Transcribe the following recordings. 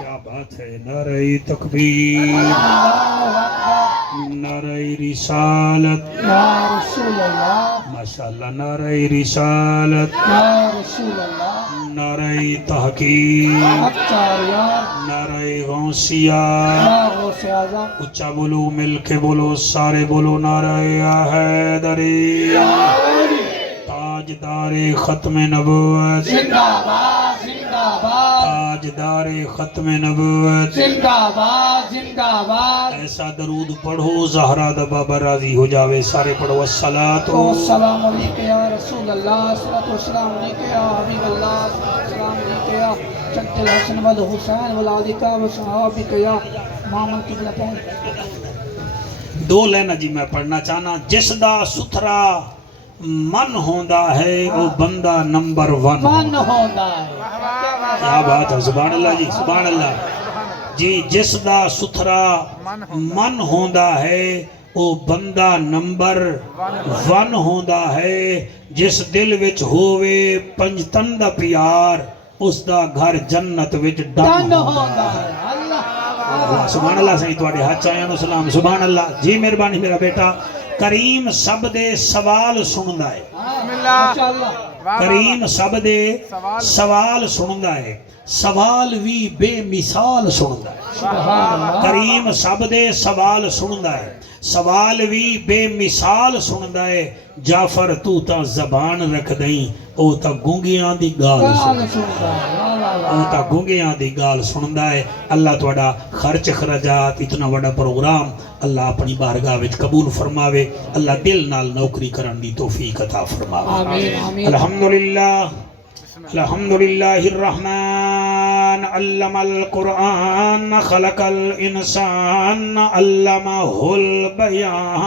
کیا بات ہے. نعرہ تکبیر، نعرہ رسالت، یا رسول اللہ، ماشاءاللہ. نعرہ رسالت، یا رسول اللہ، نعرہ تحقیق، اختار یار، نعرہ غوثیہ. یا غوث اعظم، اچھا بولو، مل کے بولو، سارے بولو. نعرہ حیدری، تاجدار ختم نبوت، زندہ باد، زندہ باد، تاجدار ختم نبوت. زندہ باد، زندہ باد. ایسا درود پڑھو زہرا دا بابا راضی ہو جاوے. سارے پڑھو. الصلاۃ السلام علیکم یا رسول اللہ، الصلاۃ والسلام علیکم یا حبیب اللہ، السلام علیکم یا جد الحسن والحسین والعلیکہ وصحابہ یا امام قبلہ پہنچ. دو لینا جی میں پڑھنا چاہنا. جس دا ستھرا من ہوندا ہے وہ بندہ نمبر ون من ہوتا ہے. کیا بات ہے. سبحان اللہ جی، سبحان اللہ جی. جس دا ستھرا من ہوندا ہے وہ بندہ نمبر ون ہوندا ہے. جس دل وچ ہووے پنجتن دا پیار اس دا گھر جنت وچ ڈن دن ہوندا ہوتا ہے. ہے. اللہ سبحان اللہ. صحیح تواڈے ہاتھ آیاں نو سلام. سبحان اللہ جی. مہربانی میرا بیٹا. کریم سب دے سوال سندا ہے. ماشاءاللہ. کریم سب دے سوال سندا ہے. سوال بھی بے مثال سندا ہے. سبحان اللہ. کریم سب دے سوال سندا ہے. سوال بھی بے مثال سندا ہے. جعفر تو تا زبان رکھ دیں او تا گونگیاں دی گال سندا ہے. سنتا ہے. او تا گونگیاں دی گال سندا ہے. اللہ تواڈا خرچ خراجات اتنا بڑا پروگرام اللہ اپنی بارگاہ وچ قبول فرماوے. اللہ دل نال نوکری کرن دی توفیق عطا فرماوے. آمین آمین. الحمدللہ الحمدللہ الرحمن علم القرآن خلق الانسان علمہ البیان.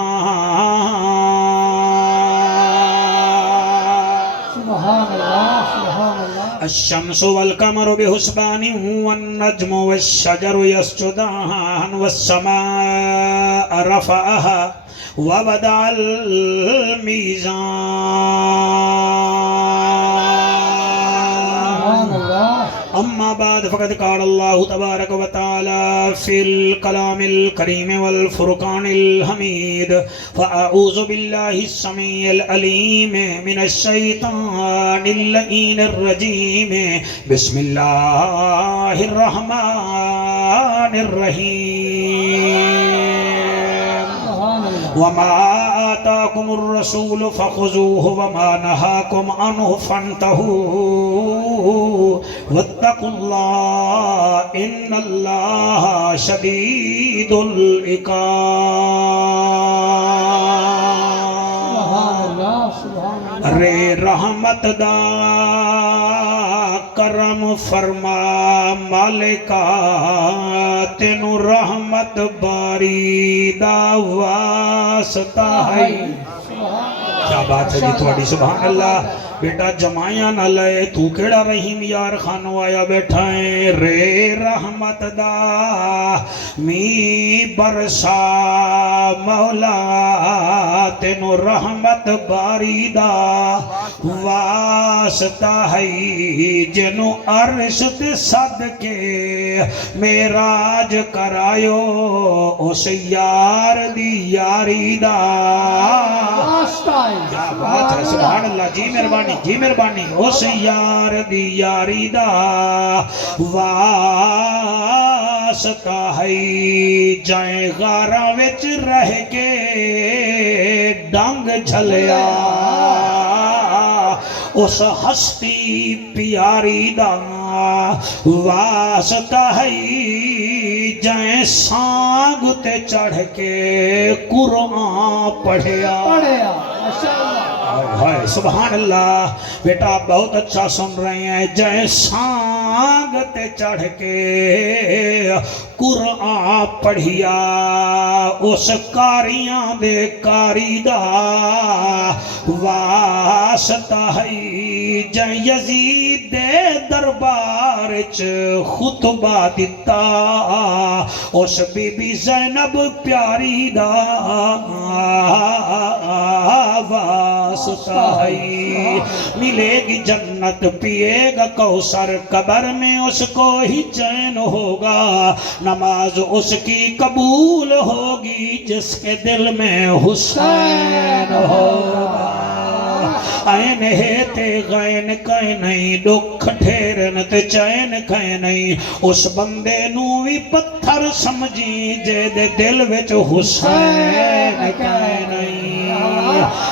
سبحان اللہ، سبحان اللہ. الشمس والقمر بحسبان والنجم والشجر يسجدان والسماء رفعها ووضع الميزان. اما بعد فقد قال الله تبارك وتعالى في الكلام الكريم والفرقان الحميد. فأعوذ بالله السميع العليم من الشيطان اللعين الرجيم. بسم الله الرحمن الرحيم. وما آتاكم الرسول فخذوه وما نهاكم عنه فانتهوا واتقوا الله إن الله شديد العقاب. رے رحمت دا کرم فرما مالکا تینو رحمت باری دا واسطہ ہے. کیا بات ہے جی تواڈی. سبحان اللہ. بیٹا جمائیاں نہ لے تو کیڑا رحیم یار خانو آیا بیٹھا ہے. رے رحمت دا می برسا مولا تینو رحمت باری دا واسطہ ہے. جنو عرش تے صدقے معراج کرایو اس یار دی یاری دا. کیا بات ہے. سبحان اللہ جی. مہربانی جی. مہربانی. اس یار دی یاری دا واسطہ ہے. جائیں غاراں وچ رہ کے ڈنگ جھلیا اس ہستی پیاری دا واسطہ ہے. جائیں سانگ تے چڑھ کے قرآن پڑھیا. سبحان اللہ. بیٹا بہت اچھا سن رہے ہیں. جائیں سانگ تے چڑھ کے قرآن پڑھیا اس کاریاں دے کاری دا واسطہ ہے جے یزید دے دربار چ خطبہ دیتا اس بی بی زینب پیاری دا واسطہ ہے ملے گی جنت پیے گا کوثر قبر میں اس کو ہی چین ہوگا نماز اس کی قبول ہوگی جس کے دل میں حسین ہوگا این ہے تے غین کہیں نہیں دکھ ٹھیرن تے چین کہیں نہیں اس بندے نوی پتھر سمجھی جے دے دل وچ حسین کہیں نہیں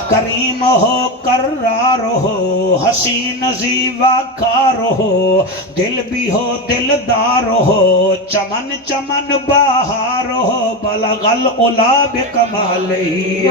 کریم ہو کرار ہو حسین زیوہ کار ہو دل بھی ہو دلدار ہو چمن چمن بہار ہو بلغ العلا بکمالہی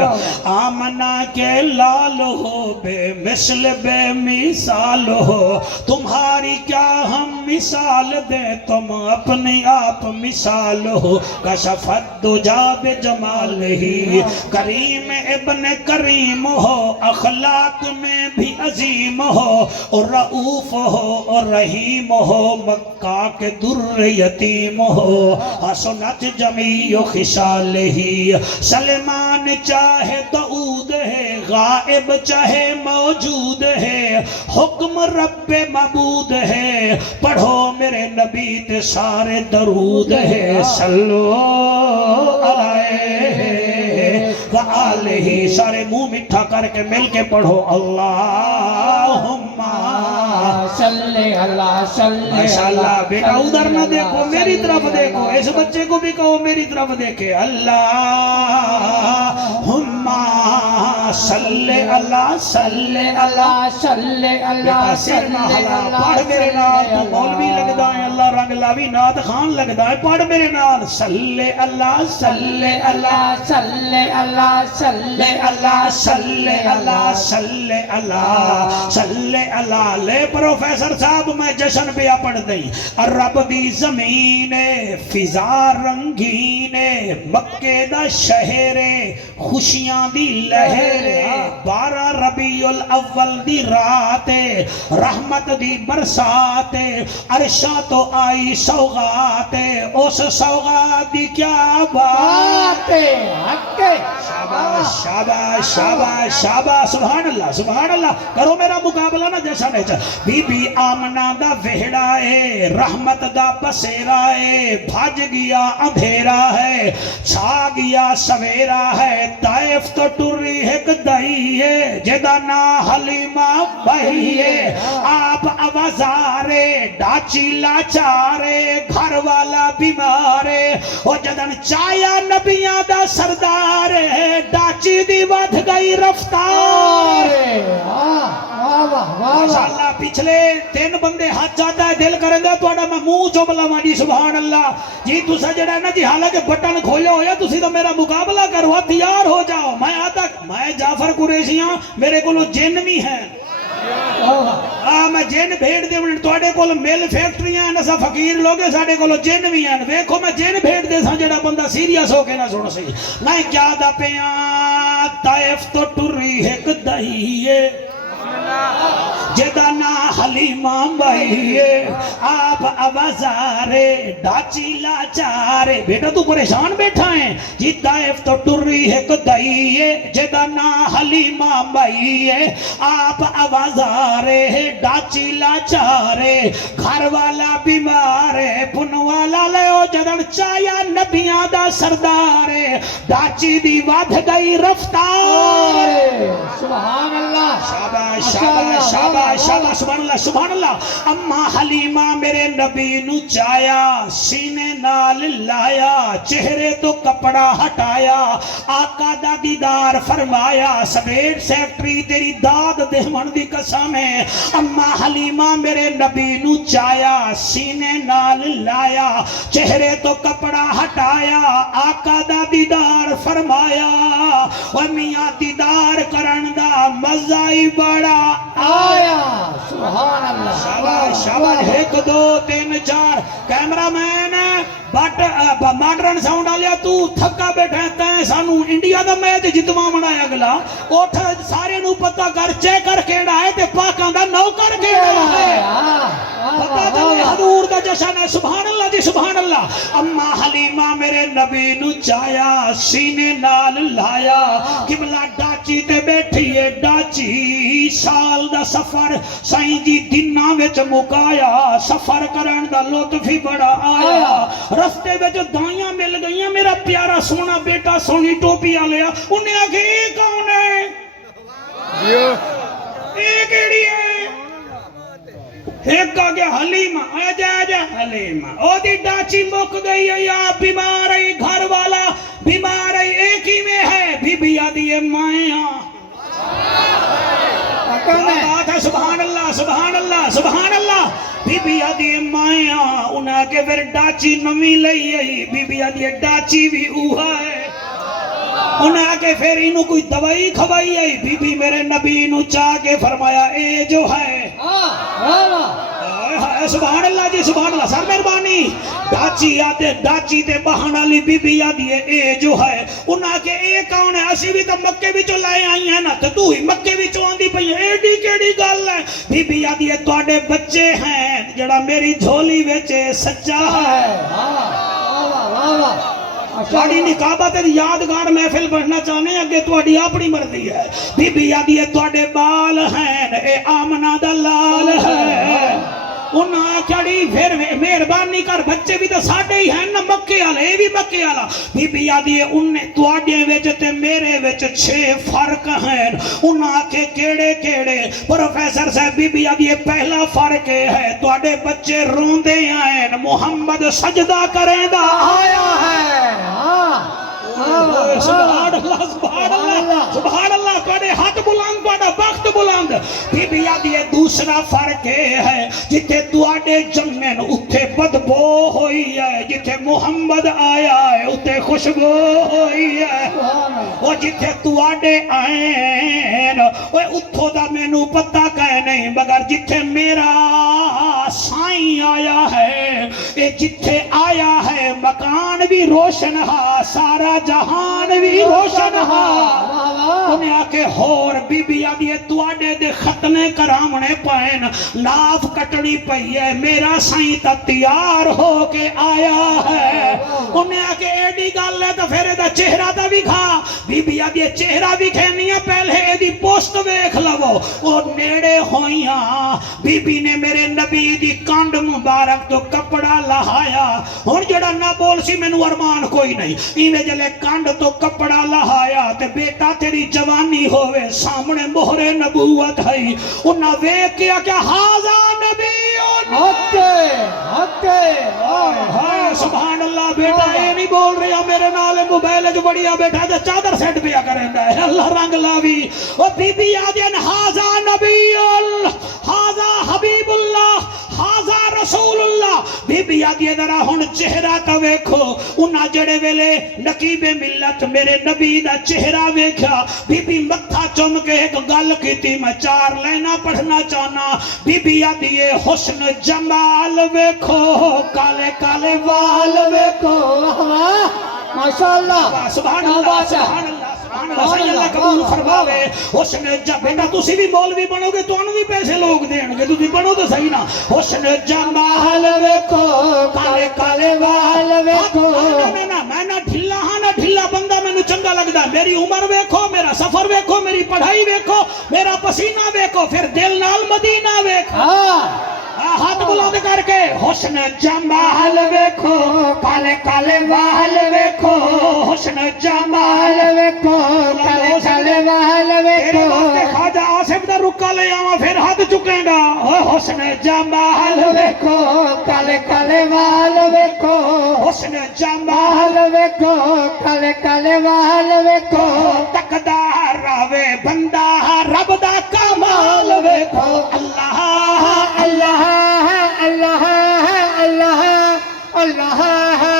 آمنہ کے لال ہو بے مثل بے مثال ہو تمہاری کیا ہم مثال دیں تم اپنی آپ مثال ہو کشفت دجا بجمالہی کریم ابن کریم ہو اخلاق میں بھی عظیم ہو اور رعوف ہو اور رحیم ہو مکہ کے در یتیم ہو حسنت جمیع خصالہی سلمان چاہے دعود ہے غائب چاہے موجود ہے حکم رب معبود ہے پڑھو میرے نبی تے سارے درود ہے صلو علیہ وآلہ سارے منہ مٹھا کر کے مل کے پڑھو اللہم صلی اللہ صلی ماشاءاللہ بیٹا ادھر نہ دیکھو میری طرف دیکھو اس بچے کو بھی کہو میری طرف دیکھے اللہم صلی اللہ صلی اللہ صلی اللہ بیٹا سر نہ ہلا پڑھ میرے نال تو مولوی لگدا ہے اللہ رنگ لاوی نات خان لگدا ہے پڑھ میرے نال صلی اللہ صلی اللہ صلی اللہ صلی اللہ صلی اللہ صلی اللہ صلی اللہ لے پروفیسر صاحب میں جشن پہ پڑھ دیں رب دی زمین فضا رنگین مکے دا شہر خوشیاں دی لہر 12 ربیع الاول دی رات رحمت دی برسات عرشاں تو آئی سوغات اس سوغات دی کیا بات شاباش شاباش شاباش شاباش سبحان اللہ کرو میرا مقابلہ نہ جیسا نہیں بی بی آمنہ دا وہڑا ہے رحمت دا بسیرا ہے بھاج گیا اندھیرا ہے چھا گیا سویرا ہے طائف تو ٹری ایک دہی ہے جدا نا حلیمہ بہی ہے آپ آوازارے ڈاچی لاچارے گھر والا بیمارے وہ جدن چایا نبیاں دا سردار ہے ڈاچی دی ودھ گئی رفتار ماشاءاللہ پچھلے 3 بندے ہاتھ جاتا ہے دل کریں دے توڑا میں منہ چوبلا مانی سبحان اللہ جی تُسا جڑا ہے نا جی حالانکہ بٹن کھولے ہویا تُسی تو میرا مقابلہ کرو تیار ہو جاؤ میں آتا میں جعفر قریشیاں میرے کو جن بھی ہیں میں جن بھیڑ دے توڑے کو مل فیکٹریاں ہیں نسا فقیر لوگے ساڑے کو جن بھی ہیں ویکھو میں جن بھیڑ دے ساں جڑا بندہ سیریس ہو کے نہ سن سی میں کیا دا پیاں طائف تو ٹری ایک دہیے جدا نا حلیمہ بھائیے آپ آوازارے ڈاچی لاچارے بیٹا تو پریشان بیٹھا ہیں جی طائف تو ٹری ہے کدائیے جدا نا حلیمہ بھائیے آپ آوازارے ڈاچی لاچارے گھر والا بیمارے پن والا لیو جدن چایا نبیاں دا سردارے ڈاچی دی ودھ گئی رفتار سبحان اللہ شاباش شاباش شاباش شاباش سبحان اللہ اما حلیمہ میرے نبی نو چایا سینے نال لایا چہرے تو کپڑا ہٹایا آقا دا دیدار فرمایا سبیر سیکٹری تیری داد دہمن دی قسم ہے اما حلیمہ میرے نبی نو چایا سینے نال لایا چہرے چہرے تو کپڑا ہٹایا آقا دا دیدار فرمایا او میاں دیدار کرن دا مزہ ہی بڑا آیا سبحان اللہ شاباش شاباش 1 2 3 4 camera man but modern sound آلیا تو تھکا بیٹھا ہے سانو انڈیا دا میچ جتوا منایا اگلا اٹھ سارے نو پتہ کر چیک کر کیڑا ہے تے پاکاں دا نوکر کیڑا ہے پتہ چلے حضور دا جشن ہے سبحان اللہ جی سبحان اللہ اما حلیمہ میرے نبی نو چایا سینے نال لایا قبلہ ڈاچی تے بیٹھی ہے ڈاچی سال دا سفر سائیں جی دنہ وچ مکایا سفر کرن دا لطف ہی بڑا آیا رستے وچ دائیاں مل گئیاں میرا پیارا سونا بیٹا سونی ٹوپی آ لیا انہیں آگے یہ کون ہے یہ کیڑی ہے ایک آگے حلیمہ آجا حلیمہ او دی ڈاچی مک گئی ہے یا بیمار ہے گھر والا بیمار ہے ایک ہی میں ہے بی بی آدھی ہے مائیاں بات ہے سبحان اللہ سبحان اللہ سبحان اللہ بی بی آدھی ہے مائیاں انہاں کے پھر ڈاچی نمی لئی ہے بی بی آدھی ہے ڈاچی بھی اوہا ہے انہیں آکے پھر انہوں کوئی دوائی کھوائی ہے بی بی میرے نبی انہوں چاہ کے فرمایا اے جو ہے سبحان اللہ جی سبحان اللہ سر مہربانی ڈاچی آتے ڈاچی تے بہانا لی بی بی آدھی ہے اے جو ہے انہاں کے اے کون ہے اسی بھی تو مکے بھی چو لائے آئی ہیں نا تو ہی مکے بھی چو آندھی پہی اے ڈی کیڑی گال ہے بی بی آدھی ہے توڑے بچے ہیں جڑا میری جھولی ویچے سچا ہے تھوڑی نکابہ تیری یادگار محفل بڑھنا چاہنے اگے تھوڑی اپنی مرضی ہے بی بی آدھی ہے توڑے بال ہیں اے آمنہ دا لال ہے انہاں کڑی پھر مہربانی کر بچے بھی تو ساڑھے ہی ہیں نا مکے آلے اے بھی مکے آلا بی بی آدھی ہے انہیں توڑے ویچتے میرے ویچ 6 فرق ہیں انہاں کے کیڑے کیڑے پروفیسر صاحب بی بی آدھی ہے پہلا فرق ہے توڑے بچے روندے ہیں محمد سجدہ کریں دا آیا ہے سبحان اللہ سبحان اللہ سبحان اللہ توڑے ہاتھ بلند توڑا وقت بلند بی بی آدھی ہے دوسرا فرق ہے جتے توڑے جمن اتھے بدبو ہوئی ہے جتے محمد آیا ہے اتھے خوشبو ہوئی ہے اور جتے توڑے آئین وہ اتھو دا مینو پتہ کہے نہیں مگر جتے میرا سائیں آیا ہے اے جتے آیا ہے مکان بھی روشن ہا سارا جہان بھی روشن ہا انہیں آکے ہور بی بی آدھی ہے توڑے دے ختنے کرامنے پائن لاف کٹنی پئی ہے میرا سائیں تا تیار ہو کے آیا ہے انہیں آکے ایڈی گال لے تو پھر دا چہرہ دا بھی کھا بی بی آدھی ہے چہرہ بھی کھینی ہے پہلے ایدی پوسٹ ویکھ لو اور نیڑے ہوئیاں بی بی نے میرے نبی دی کانڈ مبارک تو کپڑا لہایا اور جڑا نہ بول سی میں نو ارمان کوئی نہیں ایویں جلے کانڈ تو کپڑا لہایا تے بیٹا تیری جوانی ہوئے سامنے مہر نبوت ہے انہاں ویکھ کیا کہ ہاذا نبی سبحان اللہ بیٹا یہ نہیں بول رہا میرے نال موبائل جو بڑیا بیٹھا تو چادر سیٹ پیا کریندا ہے اللہ رنگ لاوی او بی بی آدین ہاذا نبی ہاذا حبیب اللہ ہاذا رسول اللہ بی بی آدین ذرا ہن چہرہ تا ویکھو انہاں جڑے ویلے نقیب ملت میرے نبی دا چہرہ ویکھا بی بی متھا چم کے ایک گل کیتی میں 4 لینا پڑھنا چاہنا بی بی آدیے حسن جمال ویکھو کالے کالے وال ویکھو ماشاءاللہ سبحان اللہ سبحان اللہ سبحان اللہ قبول فرماوے حسن بیٹا تسی بھی مولوی بنو گے تو انہوں بھی پیسے لوگ دین گے تسی بنو تو صحیح نا حسن جمال ویکھو کالے کالے وال ویکھو میں نہ ڈھلا ہاں نہ ڈھلا بندہ میں نو چنگا لگدا میری عمر ویکھو میرا سفر ویکھو میری پڑھائی ویکھو میرا پسینہ ویکھو پھر دل نال مدینہ ویکھو ہاتھ بلند کر کے حسن جمال ویکھو کالے کالے وال ویکھو حسن جمال ویکھو کالے کالے وال ویکھو خواجہ آصف دا رکا لے آواں پھر ہاتھ چکیں گا حسن جمال ویکھو کالے کالے وال ویکھو حسن جمال ویکھو کالے کالے وال ویکھو تکدا راوے بندہ رب دا کمال ویکھو اللہ اللہ اللہ اللہ اللہ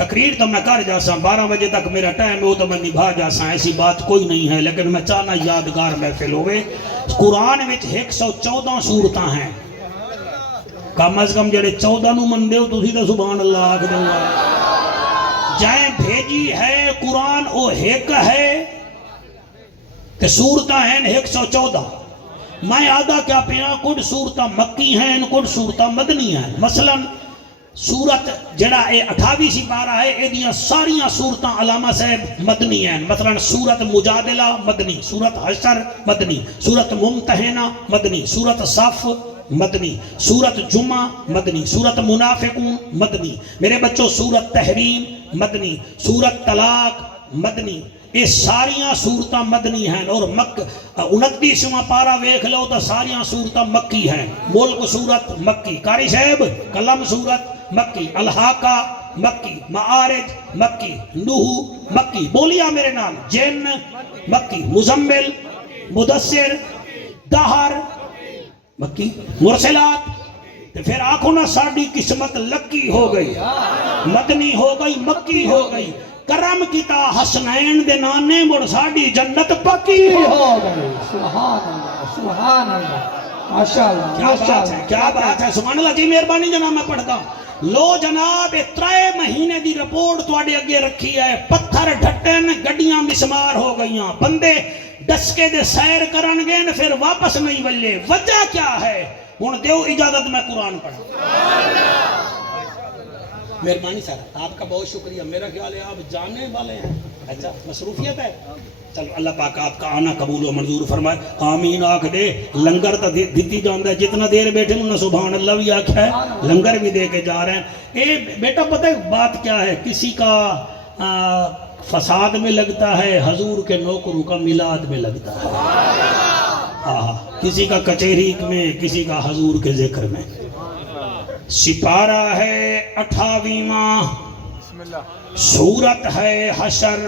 تقریر تو میں کر جاسا 12 بجے تک میرا ٹائم ہے وہ تو میں نبھا جاسا ایسی بات کوئی نہیں ہے لیکن میں چاہنا یادگار محفل ہوئے قرآن میں 114 سورتاں ہیں کم از کم جڑے 14 نو من دیو تسی تو سبحان اللہ آکھ دو جائیں بھیجی ہے قرآن او ایک ہے تے سورتاں ہیں 114 میں آدھا کیا پیاں کچھ سورتاں مکی ہیں کچھ سورتاں مدنی ہیں مثلا سورت جڑا 28 سپارہ ہے اے دیاں ساریاں سورتاں علامہ صاحب مدنی ہیں مثلا سورت مجادلہ مدنی سورت حشر مدنی سورت ممتحنہ مدنی سورت صف مدنی سورت جمعہ مدنی سورت منافقون مدنی میرے بچوں سورت تحریم مدنی سورت طلاق مدنی یہ ساریاں سورتاں مدنی ہیں اور 29واں پارہ ویکھ لو تو ساریاں سورتاں مکی ہیں ملک سورت مکی قاری صاحب قلم سورت مکی الحاقہ مکی معارج مکی نوح مکی بولیا میرے نام جن مکی مزمل مدثر دہر مکی مرسلات تو پھر آنکھوں نہ ساڑی قسمت لکی ہو گئی مدنی ہو گئی مکی ہو گئی کرم کیتا حسنین دے نانے مڑ ساڑی جنت پکی ہو گئی سبحان اللہ ماشاءاللہ کیا بات ہے سبحان اللہ جی مہربانی جناب میں پڑھتا لو جناب 3 مہینے دی رپورٹ تو آڑے اگے رکھی ہے پتھر ڈھٹن گڑیاں مسمار ہو گئیاں بندے ڈسکے دے سیر کرن گے پھر واپس نہیں ولے وجہ کیا ہے ہن دیو اجازت میں قرآن پڑھا مہربانی سر آپ کا بہت شکریہ میرا خیال ہے آپ جانے والے ہیں اچھا مصروفیت ہے چلو اللہ پاک آپ کا آنا قبول و منظور فرمائے آمین آکھ دے لنگر تا دیتی جاندہ ہے جتنا دیر بیٹھے انہوں نے سبحان اللہ بھی آکھا ہے لنگر بھی دے کے جا رہے ہیں اے بیٹا پتہ ہے بات کیا ہے کسی کا فساد میں لگتا ہے حضور کے نوکروں کا میلاد میں لگتا ہے کسی کا کچہری میں کسی کا حضور کے ذکر میں سپارہ ہے 28واں سورت ہے حشر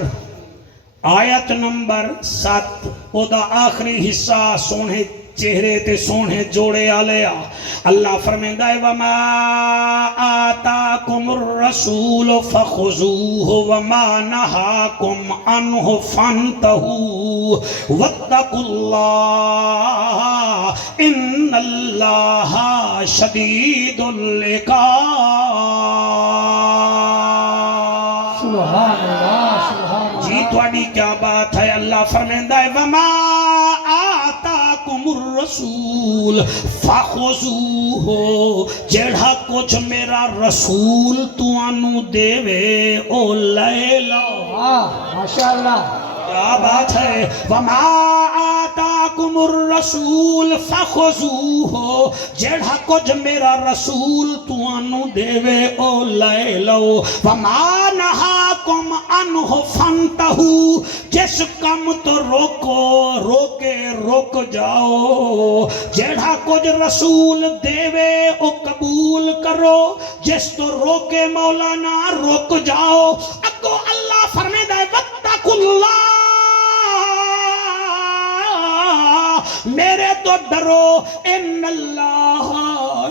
آیت نمبر 7 او دا آخری حصہ سونے چہرے تے سونے جوڑے آلیا اللہ فرمیندہ ہے وَمَا آتَاكُمُ الرَّسُولُ فَخُذُوهُ وَمَا نَهَاكُمْ عَنْهُ فَانْتَهُوا وَاتَّقُوا اللَّهَ إِنَّ اللَّهَ شَدِيدُ الْعِقَابِ سبحان اللہ جی تواڈی کیا بات ہے اللہ فرمیندہ ہے وَمَا الرسول فخذوه جڑا کچھ میرا رسول توانو دے وے او لے لو ماشاءاللہ کیا بات ہے وما آتاکم الرسول فخذوه جڑا کچھ میرا رسول توانو دے وے او لے لو وما نہاکم عنہ فانتہو جس کم تو روکو روکے روک جاؤ جڑا کچھ رسول دے وے او قبول کرو جس تو روکے مولانا روک جاؤ اگو اللہ فرمیدہ ہے واتقوا اللہ میرے تو ڈرو ان اللہ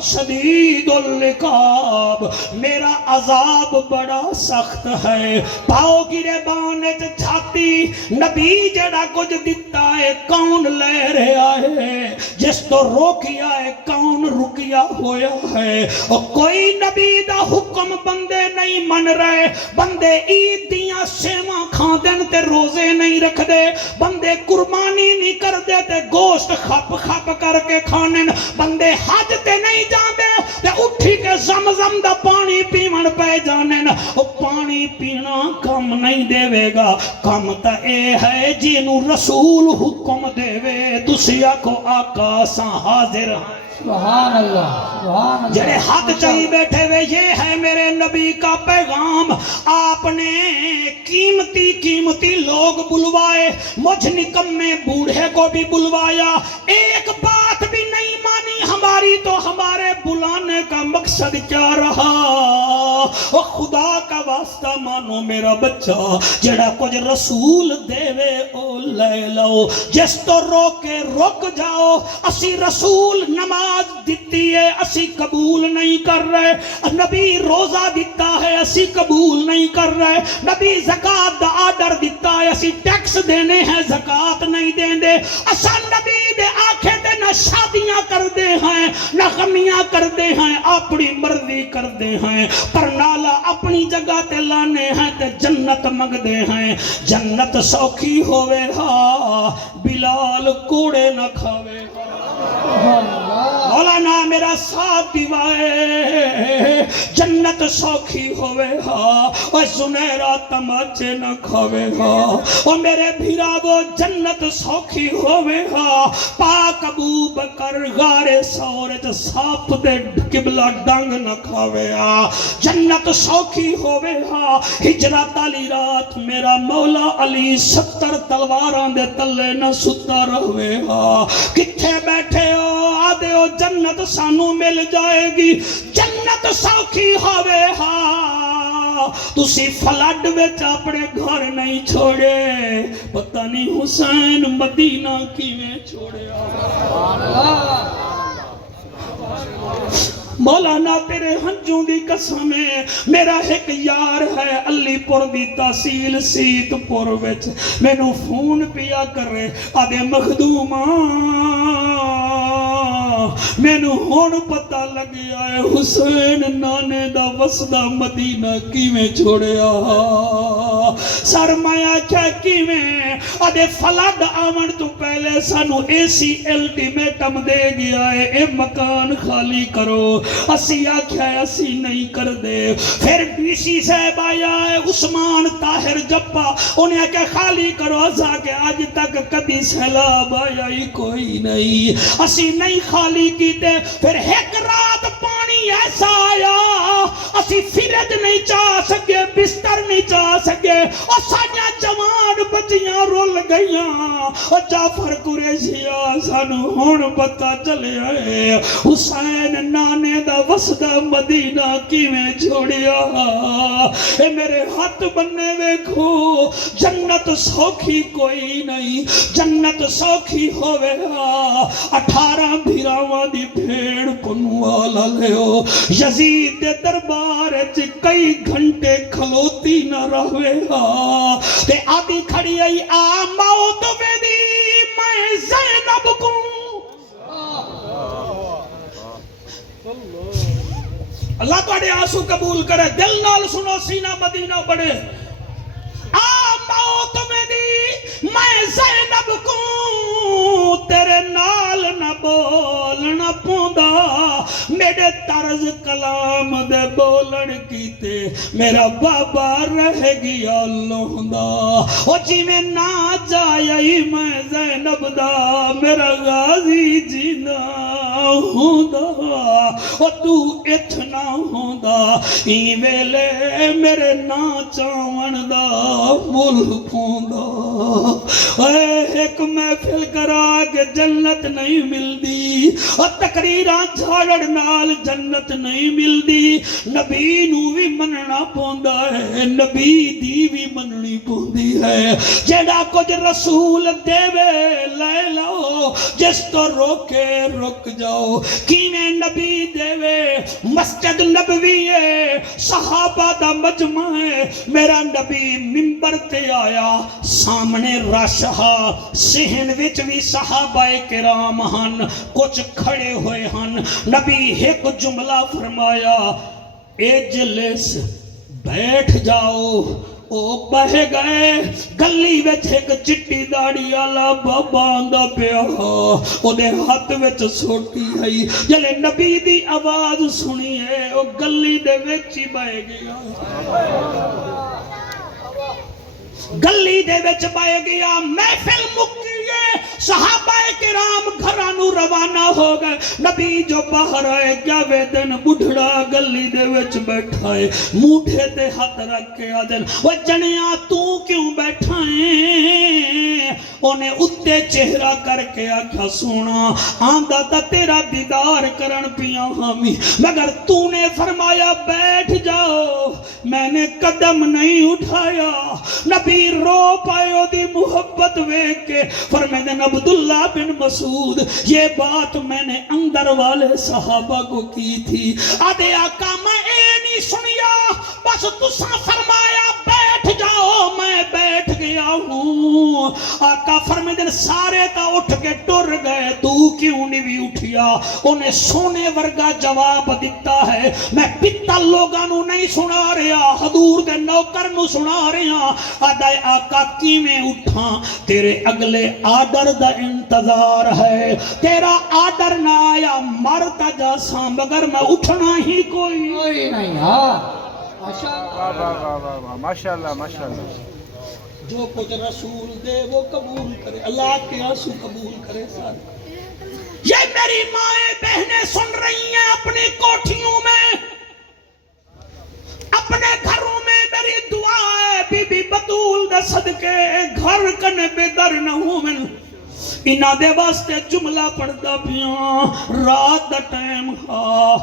شدید العقاب میرا عذاب بڑا سخت ہے پاؤ گرے بانے چھاتی نبی جڑا کچھ دیتا ہے کون لے رہا ہے جس تو روکیا ہے کون رکیا ہویا ہے اور کوئی نبی دا حکم بندے نہیں من رہے بندے عید دیاں سیواں کھان دن تے روزے نہیں رکھ دے بندے قربانی نہیں کر دے تے گوشت خپ خپ کر کے کھانن بندے حج تے نہیں جاندے تے اٹھی کے زمزم دا پانی پیون پہ جانن او پانی پینا کم نہیں دے وے گا کم تا اے ہے جنو رسول حکم دے وے تسیا کو آقا سا حاضر ہیں سبحان اللہ جڑے حق چاہی بیٹھے ہوئے یہ ہے میرے نبی کا پیغام آپ نے قیمتی لوگ بلوائے مجھ نکمے بوڑھے کو بھی بلوایا ایک بات بھی نہیں مانی ہماری تو ہمارے بلانے کا مقصد کیا رہا او خدا کا واسطہ مانو میرا بچہ جڑا کچھ رسول دیوے او لے لو جس تو روکے رک جاؤ اسی رسول نماز دیتی ہے اسی قبول نہیں کر رہے نبی روزہ دیتا ہے اسی قبول نہیں کر رہے نبی زکاة دا آرڈر دیتا ہے اسی ٹیکس دینے ہیں زکاة نہیں دیں دے اسا نبی دے آنکھیں دے نہ شادیاں کر دے ہیں نہ غمیاں کر دے ہیں اپنی مرضی کر دے ہیں پر نالا اپنی جگہ تے لانے ہیں تے جنت مگ دے ہیں جنت سوکھی ہوئے ہاں بلال کوڑے نہ کھاوے مولانا میرا ساتھ دیوائے جنت سوکھی ہوئے ہاں اور سنیرا تماچے نہ کھاوے ہاں اور میرے بھیراو جنت سوکھی ہوئے ہاں پاک ابو بکر غار سورج ساپ دے قبلہ ڈنگ نہ کھاوے ہاں جنت سوکھی ہوئے ہاں ہجرت علی رات میرا مولا علی 70 تلواران دے تلے نہ ستا رہوے ہاں کتھے بیٹھے ہو آدھے ہو جنت سانو مل جائے گی جنت سوکھی ہوئے ہاں تسی فلڈ وچ اپنے گھر نہیں چھوڑے پتہ نہیں حسین مدینہ کی میں چھوڑے مولانا تیرے ہنجوں دی قسم ہے میرا ایک یار ہے علی پور دی تحصیل سیت پور وچ مینوں فون پیا کرے آدھے مخدوماں مینوں ہون پتہ لگیا ہے حسین نانے دا وسدا مدینہ کیویں چھوڑیا سرمایہ کیا کیویں آدھے فلڈ آون تو پہلے سانو ایسی الٹیمیٹم دے گیا ہے اے مکان خالی کرو اسی آکھیا ہے اسی نہیں کر دے پھر ڈی سی صاحب آیا ہے عثمان طاہر جپا انہیں کہ خالی کرو ازا کہ آج تک کبھی سیلاب آیا ہی کوئی نہیں اسی نہیں خالی کیتے پھر ایک رات پانی ایسا آیا اسی فرج نہیں چاہ سکے بستر نہیں چاہ سکے اور سانیاں جوان بچیاں رول گئیاں اور جعفر قریشیہ سانو ہون پتہ چلے آئے حسین نانے دا وسدہ مدینہ کی میں چھوڑیا اے میرے ہاتھ بننے ویکھو جنت سوکھی کوئی نہیں جنت سوکھی ہوئے 18 بھیراواں دی بھیڑ پنوالا لیو یزید دے دربار چ کئی گھنٹے کھلوتی نہ رہوے تے آدھی کھڑی آئی آ موت ویدی میں زینب کو اللہ تواڈے آنسو قبول کرے دل نال سنو سینہ مدینہ بڑے آ موت ویدی میں زینب کو تیرے نال نہ بولنا پوندا میرے طرز کلام دے بولن کیتے میرا بابا رہ گیا لوندا او جی میں نہ جائی میں زینب دا میرا غازی جینا ہوندا او تو اتنا ہوندا ای ویلے میرے نا چاون دا مل پوندا ایک محفل کرا کہ جنت نہیں ملدی اور تقریراں جھاڑ نال جنت نہیں ملدی نبی نو بھی مننا پوندا ہے نبی دی بھی مننی پوندی ہے جیڑا کچھ رسول دیوے لے لو جس تو روکے رک جاؤ کیویں نبی دیوے مسجد نبوی ہے صحابہ دا مجمع ہے میرا نبی منبر تے آیا سامنے رشہا سہن وچ بھی صحابہ کرام ہن کچھ کھڑے ہوئے ہن نبی ایک جملہ فرمایا اجلس بیٹھ جاؤ او بہ گئے گلی وچ ایک چٹی داڑھی والا بابا آندا پیا او دے ہاتھ وچ سوٹی آئی جلے نبی دی آواز سنی ہے او گلی دے وچ ہی بہ گیا گلی دے وچ بہ گیا محفل مکی صحابہ کرام گھرانو روانہ ہو گئے نبی جو باہر آئے کیا ویدن بڑھڑا گلی دے وچ بیٹھا ہے موٹھے تے ہاتھ رکھ کے آدن وہ جنیاں تو کیوں بیٹھا ہے انہیں اتے چہرہ کر کے آکھا سونا آندہ تا تیرا دیدار کرن پیاں ہمیں مگر تو نے فرمایا بیٹھ جاؤ میں نے قدم نہیں اٹھایا نبی رو پائے دی محبت ویک کے فرمیدن عبداللہ بن مسعود یہ بات میں نے اندر والے صحابہ کو کی تھی آدھے آقا میں اے نہیں سنیا بس تسا فرمایا بیٹھ جاؤ میں بیٹھ گیا ہوں آقا فرمیدن سارے تا اٹھ کے ٹر گئے تو کیوں نہیں بھی اٹھیا انہیں سونے ورگا جواب دیتا ہے میں پتا لوگانو نہیں سنا رہا حضور دے نوکر نو سنا رہا آدھائے آقا کی میں اٹھا تیرے اگلے آڈر دا انتظار ہے تیرا آڈر نہ آیا مرتا جا ساں مگر میں اٹھنا ہی کوئی نہیں ہاں ماشاءاللہ ماشاءاللہ جو کچھ رسول دے وہ قبول کرے اللہ کے آنسو قبول کرے سارے یہ میری مائیں بہنیں سن رہی ہیں اپنی کوٹھیوں میں اپنے گھروں میں میری دعا ہے بی بی بطول دے صدقے گھر کنے بے در نہ ہوں من انہاں دے واسطے جملہ پڑھدا پیاں رات دا ٹائم ہا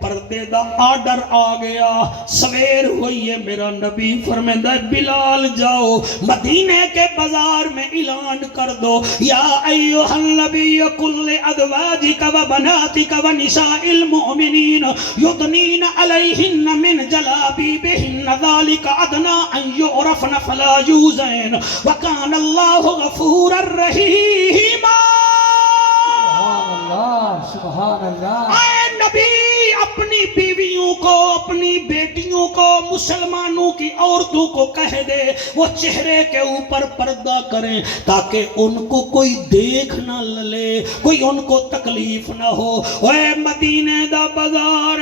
پردے دا آڈر آ گیا سویر ہوئی ہے میرا نبی فرمیندہ بلال جاؤ مدینے کے بازار میں اعلان کر دو یا ایوہ النبی کل ادواجک و بناتک و نساء المؤمنین یدنین علیہن من جلابیبہن ذالک ادنا ان یعرفن فلا یوزین وکان اللہ غفور الرحیم سبحان اللہ اے نبی اپنی بیویوں کو اپنی بیٹیوں کو مسلمانوں کی عورتوں کو کہہ دے وہ چہرے کے اوپر پردہ کریں تاکہ ان کو کوئی دیکھ نہ لے کوئی ان کو تکلیف نہ ہو اے مدینے دا بازار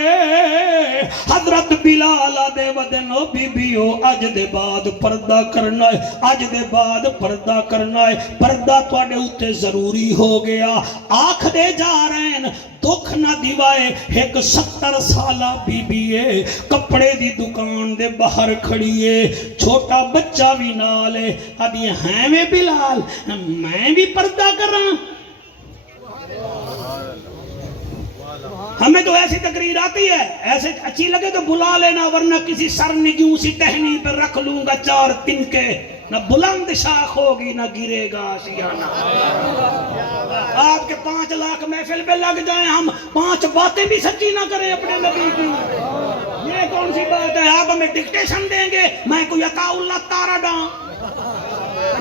حضرت بلال دے ودنو بی بیو اج دے بعد پردہ کرنا ہے اج دے بعد پردہ کرنا ہے پردہ تواڈے اوتے ضروری ہو گیا آنکھ دے جا رہے ہیں دکھ نہ دیوائے ایک 70 سالہ بی بی ہے کپڑے دی دکان دے باہر کھڑی ہے چھوٹا بچہ بھی نال ہے ابھی ہیں میں بلال میں بھی پردہ کر رہا ہمیں تو ایسی تقریر آتی ہے ایسے اچھی لگے تو بلا لینا ورنہ کسی سر نگیوں سی ٹہنی پر رکھ لوں گا 4 تنکے نہ بلند شاخ ہوگی نہ گرے گا آشیانہ آپ کے 5 لاکھ محفل پہ لگ جائیں ہم 5 باتیں بھی سچی نہ کریں اپنے نبی کی یہ کون سی بات ہے آپ ہمیں ڈکٹیشن دیں گے میں کوئی عطا اللہ تارا ڈاں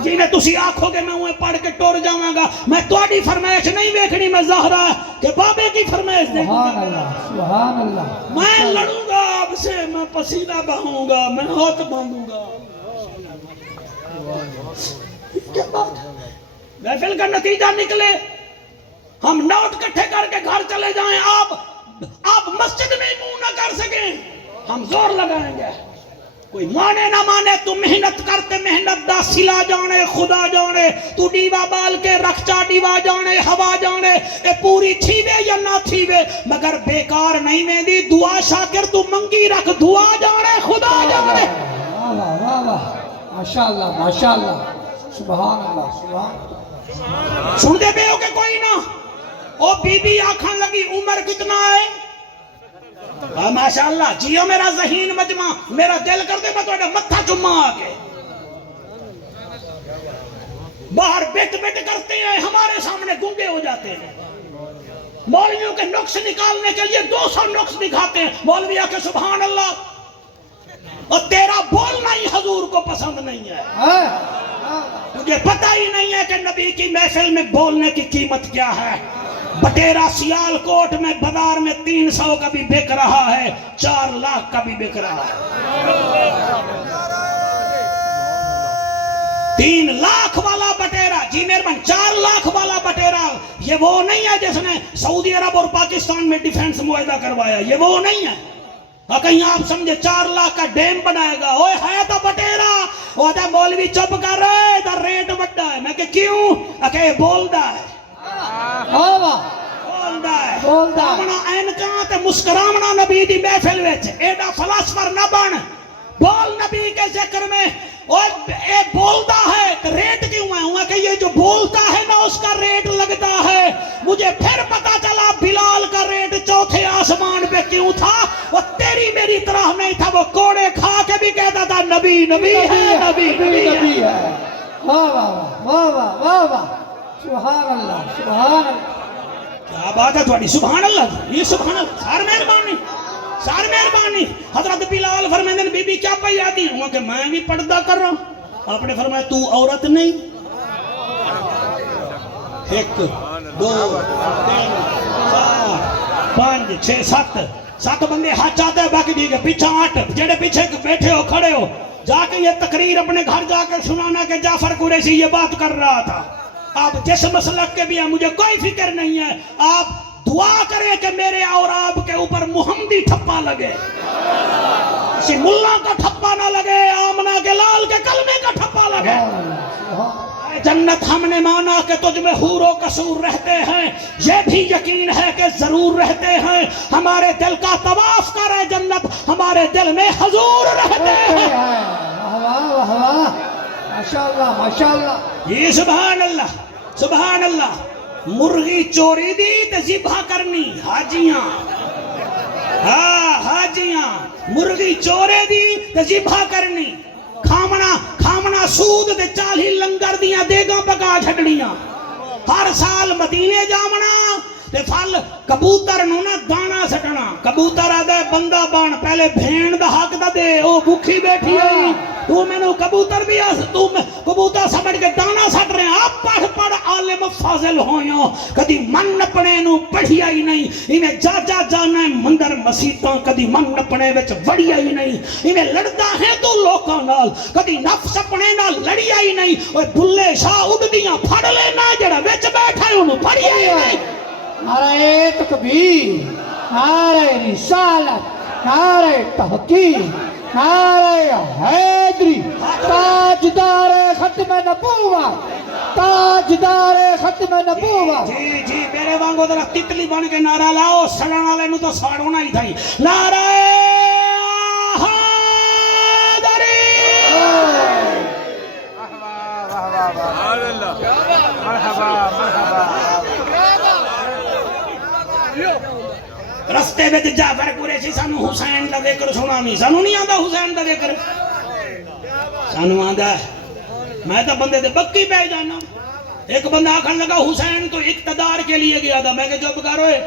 جی میں تسی آنکھوں کے میں انہیں پڑھ کے ٹور جاؤں گا میں توڑی فرمائش نہیں بیکھنی میں زہرہ کہ بابے کی فرمائش دیں گا سبحان اللہ میں لڑوں گا آپ سے میں پسینہ بہوں گا میں ہاتھ باندھوں گا کیا بات محفل کا نتیجہ نکلے ہم نوٹ کٹھے کر کے گھر چلے جائیں آپ مسجد میں منہ نہ کر سکیں ہم زور لگائیں گے کوئی مانے نہ مانے تو محنت کرتے محنت دا سلا جانے خدا جانے تو ڈیوا بال کے رکھچا ڈیوا جانے ہوا جانے اے پوری تھیوے یا نہ تھیوے مگر بیکار نہیں میں دی دعا شاکر تو منگی رکھ دعا جانے خدا جانے ماشاءاللہ ماشاءاللہ سبحان اللہ سبحان سن دے بے ہو کہ کوئی نہ او بی بی آنکھاں لگی عمر کتنا ہے ماشاءاللہ جیو میرا ذہین مجمع میرا دل کر دے میں تو متھا چمہ آگے باہر بیٹ بیٹ کرتے ہیں ہمارے سامنے گنگے ہو جاتے ہیں مولویوں کے نقص نکالنے کے لیے 200 نقص دکھاتے ہیں مولوی آکے سبحان اللہ اور تیرا بولنا ہی حضور کو پسند نہیں ہے مجھے پتہ ہی نہیں ہے کہ نبی کی محفل میں بولنے کی قیمت کیا ہے بٹیرہ سیال کوٹ میں بازار میں 300 کا بھی بک رہا ہے 4 لاکھ کا بھی بک رہا ہے 3 لاکھ والا بٹیرہ جی مہربان 4 لاکھ والا بٹیرہ یہ وہ نہیں ہے جس نے سعودی عرب اور پاکستان میں ڈیفنس معاہدہ کروایا یہ وہ نہیں ہے کہیں آپ سمجھے 4 لاکھ کا ڈیم بنائے گا اوہ ہے تو بٹیرہ وہ دا مولوی چپ کر رہے دا ریٹ بڑھا ہے میں کہ کیوں کہ بول دا ہے بولنا اینکاں تے مسکرامنا نبی دی محفل وچ ایڈا فلسفر نہ بن بول نبی کے ذکر میں اور اے بولتا ہے تو ریٹ کیوں ہے؟ ہوا کہ یہ جو بولتا ہے نا اس کا ریٹ لگتا ہے. مجھے پھر پتا چلا بلال کا ریٹ چوتھے آسمان پہ کیوں تھا. وہ تیری میری طرح نہیں تھا، وہ کوڑے کھا کے بھی کہتا تھا نبی نبی ہے، نبی نبی نبی ہے. ہے. واہ واہ واہ واہ واہ واہ، سبحان اللہ سبحان اللہ. کیا بات ہے تھوڑی، سبحان اللہ. یہ سبحان اللہ، سار مہربانی سار مہربانی. حضرت بلال فرمائیں بی بی کیا پئی آتی ہوں کہ میں بھی پردہ کر رہا ہوں. آپ نے فرمایا تو عورت نہیں. 1 2 3 4 5 6 7 بندے ہاتھ چاہتے ہیں، باقی ٹھیک ہے پیچھے 8 جڑے پیچھے بیٹھے ہو کھڑے ہو. جا کے یہ تقریر اپنے گھر جا کے سنانا کہ جعفر قریشی یہ بات کر رہا تھا. آپ جس مسلک کے بھی ہیں مجھے کوئی فکر نہیں ہے. آپ دعا کریں کہ میرے اور آپ کے اوپر محمدی ٹھپا لگے، کسی ملا کا ٹھپا نہ لگے، آمنہ کے لال کے کلمے کا ٹھپا لگے. اے جنت ہم نے مانا کہ تجھ میں حور و قصور رہتے ہیں، یہ بھی یقین ہے کہ ضرور رہتے ہیں. ہمارے دل کا طواف کر اے جنت، ہمارے دل میں حضور رہتے ہیں. واہ واہ واہ واہ، ماشاءاللہ ماشاءاللہ. یہ سبحان اللہ سبحان اللہ. مرغی چوری دی تے ذبح کرنی حاجیاں. ہاں حاجیاں مرغی چورے دی تے ذبح کرنی. کھامنا سود تے 40 لنگر دیاں دیگاں پکا چھڈنیاں. ہر سال مدینے جامنا تے پھل کبوتر نو نہ دانا سٹنا. کبوتر آدھے بندہ بان پہلے بھین دا حق دا دے، او بھوکھی بیٹھی ہوئی تو میں نو کبوتر بھی تو کبوتر سمجھ کے دانا سٹ رہے ہیں. آپ پڑھ عالم فاضل ہویاں کدی من اپنے نو پڑھیا ہی نہیں. ایویں جا جانا مندر مسیتاں کدی من اپنے وچ وڑیا ہی نہیں. ایویں لڑدا ہے تو لوکاں نال کدی نفس اپنے نال لڑیا ہی نہیں. اوے بلے شاہ اڈدیاں پھڑ لینا جڑا وچ بیٹھا ہے اونوں پڑھیا ہی نہیں. نعرہ تکبیر، نعرہ رسالت، نعرہ تحقیق، نعرہ حیدری، تاجدار ختم نبوت، تاجدار ختم نبوت. جی جی میرے وانگو ذرا تتلی بن کے نعرہ لاؤ، سڑن والے نو تو ساڑونا ہی تھا. نعرہ حیدری. رستے میں جعفر قریشی سانو حسین دا ذکر سناویں. سانو نہیں آندا حسین دا ذکر، سانو آندا میں تو بندے دے بکی پہ جانا. ایک بندہ آکھن لگا حسین تو اقتدار کے لیے گیا تھا. میں کہ چپ کر اوئے،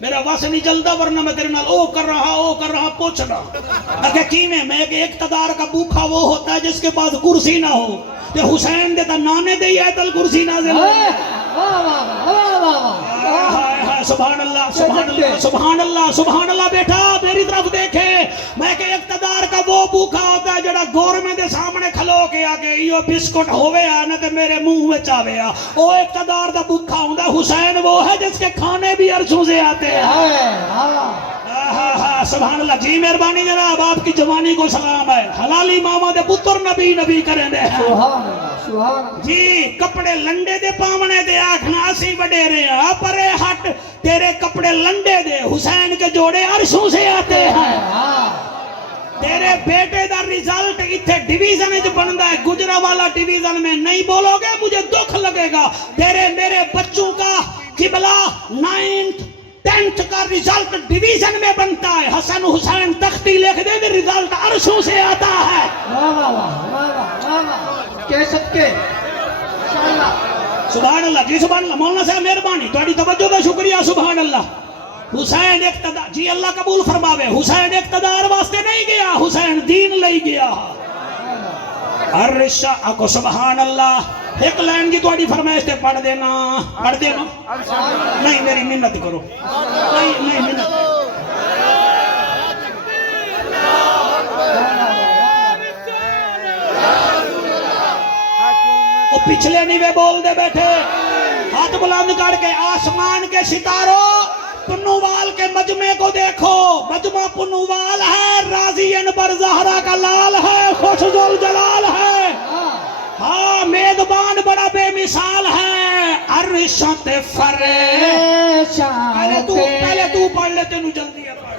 میرا وس نہیں چلتا ورنہ میں تیرے نال او کر رہا پوچھنا. کہ کیویں؟ میں کہ اقتدار کا بھوکا وہ ہوتا ہے جس کے پاس کرسی نہ ہو. تے حسین دے تا نانے دے ہی ایتل کرسی نازل ہو. سبحان اللہ سبحان اللہ سبحان اللہ سبحان اللہ. بیٹا میری طرف دیکھے، میں کہ اقتدار کا وہ بھوکا ہوتا ہے جڑا گورمے دے سامنے کھلو کے آگے یہ بسکٹ ہوئے آنے تے میرے منہ میں چاوے آ. او اقتدار دا بھوکا ہوتا ہے. حسین وہ ہے جس کے کھانے بھی عرشوں سے آتے ہیں. سبحان اللہ. جی مہربانی جناب، آپ کی جوانی کو سلام ہے. حلالی ماما دے پتر نبی نبی کریں دے ہیں. سبحان اللہ سبحان اللہ. جی کپڑے لنڈے دے پامنے دے آکھنا اسی وڈے رہے ہیں. پرے ہٹ تیرے کپڑے لنڈے دے، حسین کے جوڑے عرشوں سے آتے ہیں. تیرے بیٹے دا ریزلٹ اتھے ڈیویژن وچ بندا ہے، گجرانوالہ ڈیویژن میں نہیں بولو گے مجھے دکھ لگے گا. تیرے میرے بچوں کا قبلہ 9th 10th کا ریزلٹ ڈیویژن میں بنتا ہے. حسن حسین تختی لکھ دے دے ریزلٹ عرشوں سے آتا ہے. واہ واہ واہ واہ واہ واہ. کہہ سکتے سبحان اللہ. جی سبحان اللہ. مولانا صاحب مہربانی تھوڑی توجہ کا شکریہ. سبحان اللہ. حسین اقتدار، جی اللہ قبول فرماوے. حسین اقتدار واسطے نہیں گیا، حسین دین لئی گیا. عرش کو سبحان اللہ. ایک لائن کی تھوڑی فرمائش تے پڑھ دینا نہیں میری منت کرو. نہیں منت. وہ پچھلے نہیں وہ بول دے بیٹھے، ہاتھ بلند کر کے آسمان کے ستاروں پنوال کے مجمع کو دیکھو. مجمع پنوال ہے، راضی انبر زہرا کا لال ہے، خوش ذوال جلال ہے. ہاں میدبان بڑا بے مثال ہے. عرشت پہلے تو پڑھ لے، تینوں جلدی ہے پڑھ.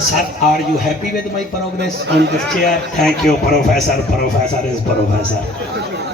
Sir, are you happy with my progress on this chair? Thank you, Professor. Professor is Professor.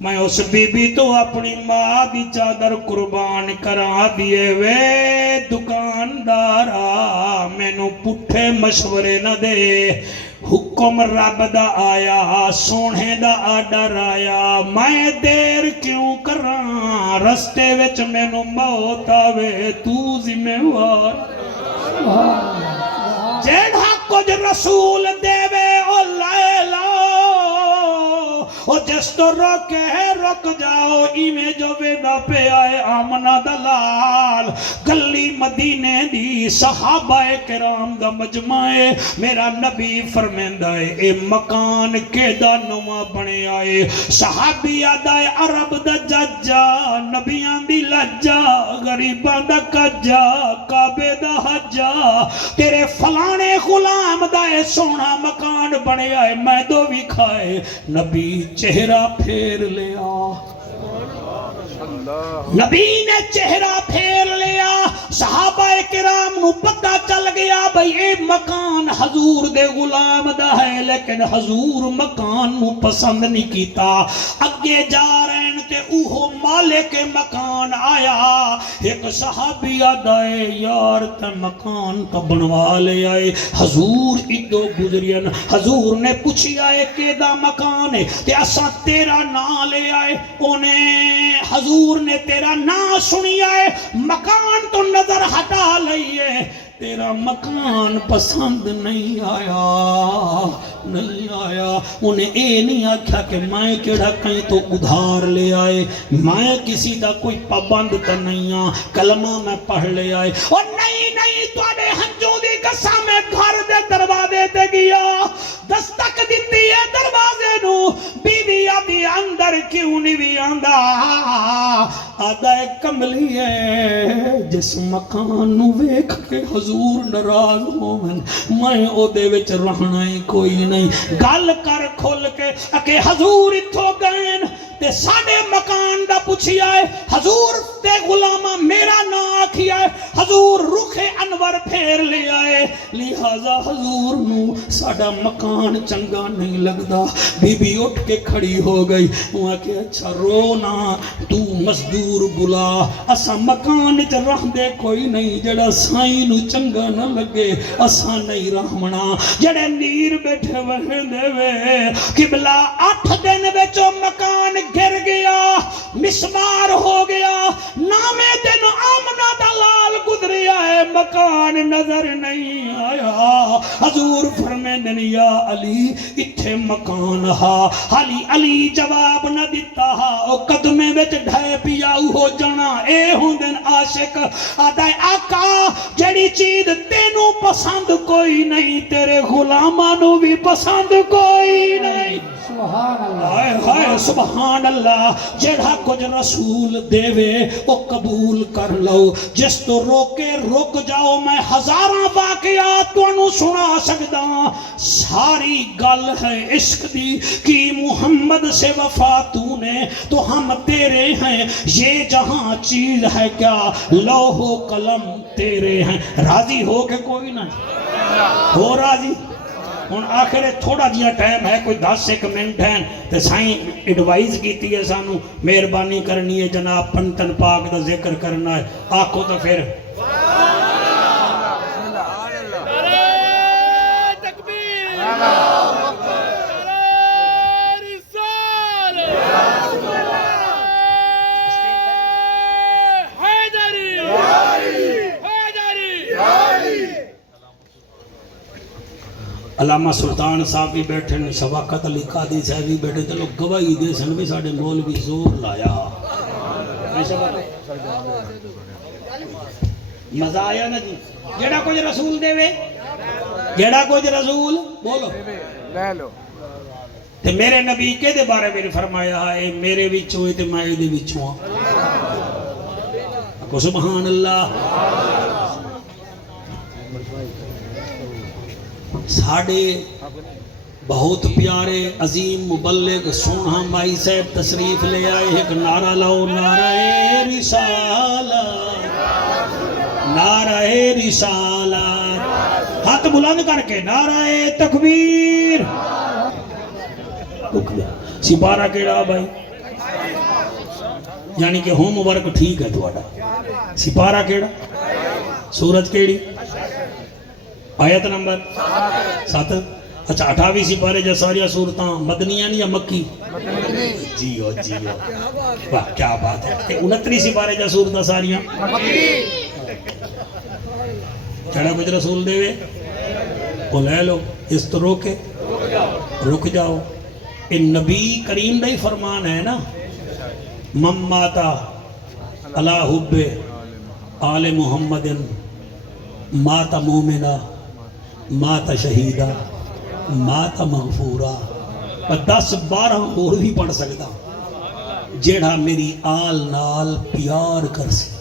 میں اس بی بی تو اپنی ماں دی چادر قربان کرا دیے وے دکاندارا مینوں پٹھے مشورے نہ دے حکم رب دا آیا سونے دا آڈر آیا میں دیر کیوں کراں رستے وچ مینوں موت آوے تو ذمہ وار جیڑا کچھ رسول دے وے او لے لو او جس تو روکے رک جاؤ ایمیں جو ویدہ پہ آئے آمنہ دلال گلی مدینے دی صحابہ کرام دا مجمع میرا نبی فرمیندہ اے مکان کے دا نواں بنے آئے صحابی آدھائے عرب دا ججا نبیان دی لجا غریبان دا کجا کعبے دا حجا تیرے فلانے غلام دا اے سونا مکان بنے آئے میں دو بھی کھائے نبی چہرہ پھیر لیا نبی نے چہرہ پھیر لیا صحابہ کرام نو پتہ چل گیا بھئی اے مکان حضور دے غلام دا ہے لیکن حضور مکان نو پسند نہیں کیتا اگے جا رہے تے اوہو مالک مکان آیا ایک صحابی آدھائے یار تے مکان تا بنوا لے آئے حضور ادو گزرین حضور نے پوچھی آئے کہ دا مکان ہے تے اسا تیرا نا لے آئے انہیں حضور نے تیرا نا سنی آئے مکان تو نظر ہٹا لئیے تیرا مکان پسند نہیں آیا انہیں اے نہیں آکھا کہ میں کیڑا کہیں تو ادھار لے آئے میں کسی دا کوئی پابند تا نہیں کلمہ میں پڑھ لے آئے اور نہیں تو آنے ہنجوں دی گسا میں گھر دے دروازے تے گیا دستک دیتی ہے دروازے نو بیوی آدھی اندر کیوں نہیں بھی آندہ آدھا کملی ہے جس مکان نو ویکھ کے حضور ناراض ہومن میں او دے وچ رہنا ہی کوئی نہیں گل کر کھول کے کہ حضور اتھو گئن تے ساڑے مکان دا پوچھی آئے حضور تے غلامہ میرا نا آکھی آئے حضور رخ انور پھیر لے آئے لہذا حضور نو ساڑا مکان چنگا نہیں لگدا بی بی اٹھ کے کھڑی ہو گئی وہاں کہ اچھا رونا تو مزدور بلا اسا مکان چ رہ دے کوئی نہیں جڑا سائیں نو چنگا نہ لگے اسا نہیں رحمنا جڑے نیر بیٹھے وہن دے وے قبلہ 8 دن وچوں مکان گر گیا مسمار ہو گیا نامے دن آمنہ دلال گزریا ہے مکان نظر نہیں آیا حضور فرمیندن یا علی اتھے مکان ہا علی جواب نہ دیتا ہا او قدمے وچ ڈھائے پیاؤ ہو جانا اے ہوندن عاشق آدھائے آقا جڑی چیز تینوں پسند کوئی نہیں تیرے غلامانوں بھی پسند کوئی نہیں سبحان اللہ ہائے سبحان اللہ جڑا کچھ رسول دے وے او قبول کر لو جس تو روکے رک جاؤ میں ہزاراں واقعات تو انہوں سنا سکتا ساری گل ہے عشق دی کہ محمد سے وفا تو نے تو ہم تیرے ہیں یہ جہاں چیز ہے کیا لوح و قلم تیرے ہیں راضی ہو کہ کوئی نہ ہو راضی ہن آخر تھوڑا جیا ٹائم ہے کوئی 10 منٹ ہیں تے سائیں ایڈوائز کیتی ہے سانو مہربانی کرنی ہے جناب پنتن پاک دا ذکر کرنا ہے آکھو تو پھر علامہ سلطان صاحب بھی بیٹھے شفاقت علی قادری صاحب بھی بیٹھے چلو گواہی دے سن بھی ساڑھے مول بھی زور لایا مزہ آیا نا جی جیڑا کچھ رسول دے وے جیڑا کچھ رسول بولو لے لو تے میرے نبی کے دے بارے میں فرمایا ہے میرے وچوں ہے تے میں دے وچوں کو سبحان اللہ ساڑھے بہت پیارے عظیم مبلغ سونہا مائی صاحب تشریف لے آئے ایک نعرہ لاؤ نعرہ رسالت نعرہ رسالت ہاتھ بلند کر کے نعرہ تکبیر سپارہ کیڑا بھائی یعنی کہ ہوم ورک ٹھیک ہے تھوڑا. سپارہ کیڑا؟ سورت کیڑی؟ آیت نمبر 7. اچھا 28 سپارے جا ساریا سورتاں مدنیاں یا مکی؟ جیو جیو واہ کیا بات ہے. تے 29 سپارے جا سورتاں ساریاں چڑھا کچھ رسول دے وے وہ لے لو. اس تو روکے رک جاؤ. یہ نبی کریم دا ہی فرمان ہے نا. مماتا علی حب آل محمد ماتا مومنہ ماتا شہیدہ ماتا مغفورہ. 10-12 اور بھی پڑھ سکتا. جیڑا میری آل نال پیار کر سی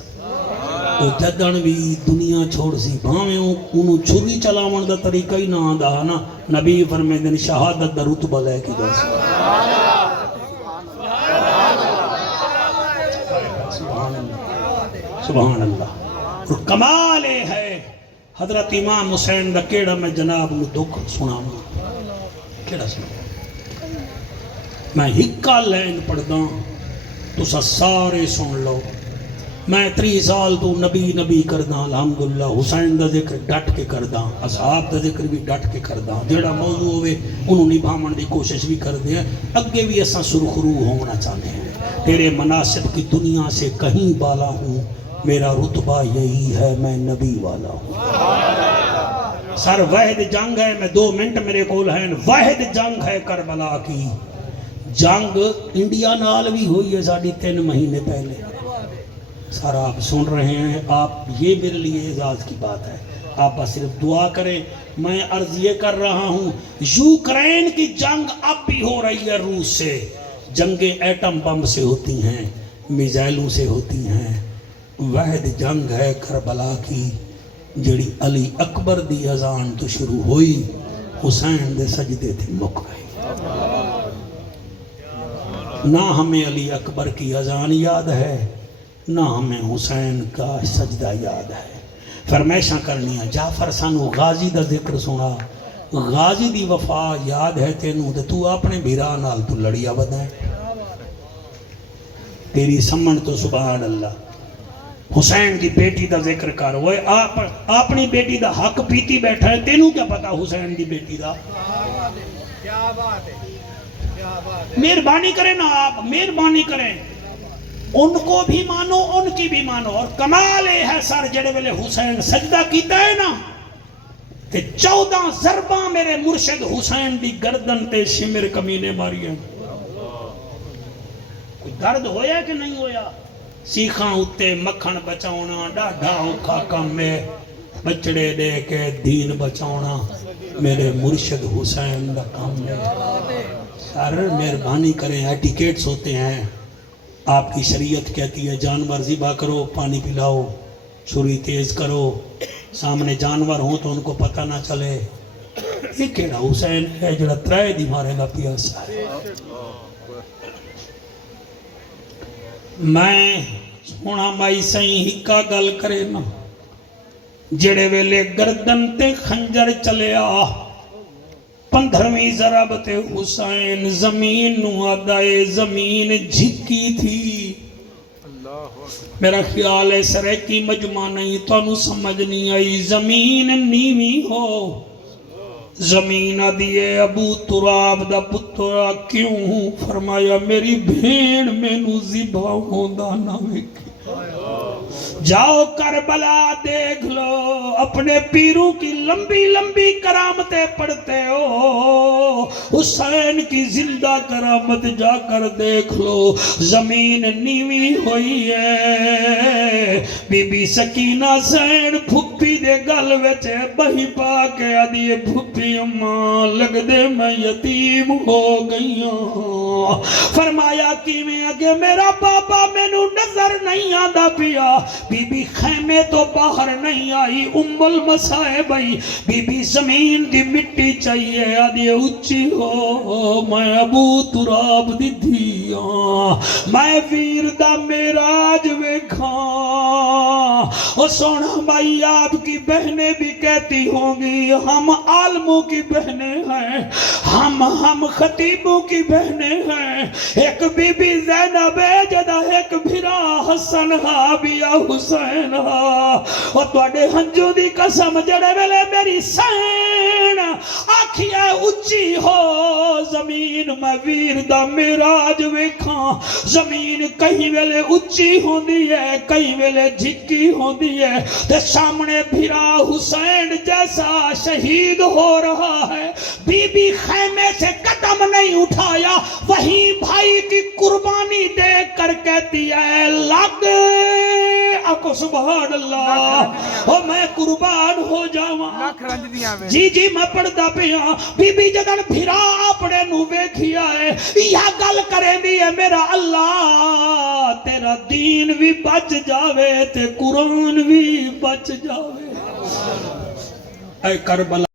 وہ جدن بھی دنیا چھوڑ سی بھاویں انہوں چھری چلاون دا طریقہ ہی نہ آندا نا. نبی فرمائے دن شہادت دا رتبہ لے کے جا سی. سبحان اللہ. اور کمال ہے حضرت امام حسین دا کیڑا میں جناب نو دکھ سناواں. کیڑا سنا میں ہکا لین پڑھدا تسا سارے سن لو. میں 30 سال تو نبی نبی کردا الحمدللہ. حسین دا ذکر ڈٹ کے کردا, اصحاب دا ذکر بھی ڈٹ کے کردا. جیڑا موضوع ہوئے انہوں نبھاون دی کوشش بھی کردے ہیں. اگے بھی ایسا سرخرو ہونا چاہتے ہیں. تیرے مناسب کی دنیا سے کہیں بالا ہوں, میرا رتبہ یہی ہے میں نبی والا ہوں. سر واحد جنگ ہے, میں 2 منٹ میرے کول ہیں. واحد جنگ ہے کربلا کی. جنگ انڈیا نال بھی ہوئی ہے ساڑھی 3 مہینے پہلے. سر آپ سن رہے ہیں, آپ یہ میرے لیے اعزاز کی بات ہے. آپ بس صرف دعا کریں. میں عرض یہ کر رہا ہوں یوکرین کی جنگ اب بھی ہو رہی ہے روس سے. جنگیں ایٹم بم سے ہوتی ہیں, میزائلوں سے ہوتی ہیں. واحد جنگ ہے کربلا کی جڑی علی اکبر دی اذان تو شروع ہوئی, حسین دے سجدے تھے مک گئی. نہ ہمیں علی اکبر کی اذان یاد ہے نہ ہمیں حسین کا سجدہ یاد ہے. فرمائشاں کرنیاں جعفر سانو غازی دا ذکر سنا. غازی دی وفا یاد ہے تینوں تے تو اپنے بھیرا نال تو لڑیا بدا ہے. تیری سمن تو سبحان اللہ. حسین دی بیٹی دا ذکر کر. وہ اپنی بیٹی دا حق پیتی بیٹھا ہے, تینوں کیا پتا حسین دی بیٹی دا. مہربانی کریں نا آپ, مہربانی کریں. ان کو بھی مانو ان کی بھی مانو. اور کمال ہے سر جڑے ویلے حسین سجدہ کیتا ہے نا تے 14 ضرباں میرے مرشد حسین دی گردن تے شمر کمینے ماری ہیں. کوئی درد ہویا کہ نہیں ہویا؟ سیخاں اتے مکھن بچاؤنا ڈاڈھا اوکھا کم ہے. بچڑے دے کے دین بچاؤنا میرے مرشد حسین دا کام ہے. سر مہربانی کریں. ایٹیکیٹس ہوتے ہیں. آپ کی شریعت کہتی ہے جانور ذبح کرو, پانی پلاؤ, چھری تیز کرو, سامنے جانور ہوں تو ان کو پتہ نہ چلے. یہ کیڑا حسین ہے جڑا 3 دی مارے گا پیاسا ہے. میں سونا مائی سائیں ہکا گل کرے نا. جڑے ویلے گردن تے خنجر چلیا 15ویں ضرب تے حسین زمین نو آدائے زمین جھکی تھی. میرا خیال ہے سرے کی مجمع نہیں تو انہوں سمجھ نہیں آئی. زمین نیویں ہو. زمین دیئے ابو تراب دا پترا کیوں ہوں؟ فرمایا میری بھیڑ میں نو ذبح ہوندہ نہ وکھی. جاؤ کربلا دیکھ لو, اپنے پیروں کی لمبی لمبی کرامتیں پڑھتے ہو. حسین کی زندہ کرامت جا کر دیکھ لو. زمین نیویں ہوئی ہے. بی بی سکینہ سین پھپی دے گل وچے بہی پا کے آدھی پھپی اماں لگ دے میں یتیم ہو گئی ہوں. فرمایا کی میں اگے میرا بابا میں نو نظر نہیں آدھا پیا. بی بی خیمے تو باہر نہیں آئی. ام المصائب آئی. بی بی زمین دی مٹی چاہیے آدھی اچھی ہو میں ابو تراب دی دھیاں میں ویر دا میراج ویکھاں او سونا بھائی آپ کی بہنیں بھی کہتی ہوں گی ہم عالموں کی بہنیں ہیں ہم خطیبوں کی بہنیں ہیں ایک بی بی زینب جدہ ایک بھرا حسن ہا بیا حسین ہا اور توڑے ہنجو دی قسم جڑے ویلے میری سین آکھیا اچھی ہو زمین میں ویر دا میراج ویکھاں زمین کہیں ویلے اچھی ہوندی ہے کہیں ویلے جھکی ہوندی ہے تے سامنے بھرا حسین جیسا شہید ہو رہا ہے بی بی خیمے سے قدم نہیں اٹھایا وہی بھائی کی قربانی دیکھ کر کہتی ہے لگ اکو سبحان اللہ او میں قربان ہو جاواں جی جی میں پڑھدا پیا بی بی جدن بھرا اپنے نو ویکھیا ہے یا گل کریں دی ہے میرا اللہ تیرا دین بھی بچ جاوے تے قرآن بھی بچ جاوے اے کربلا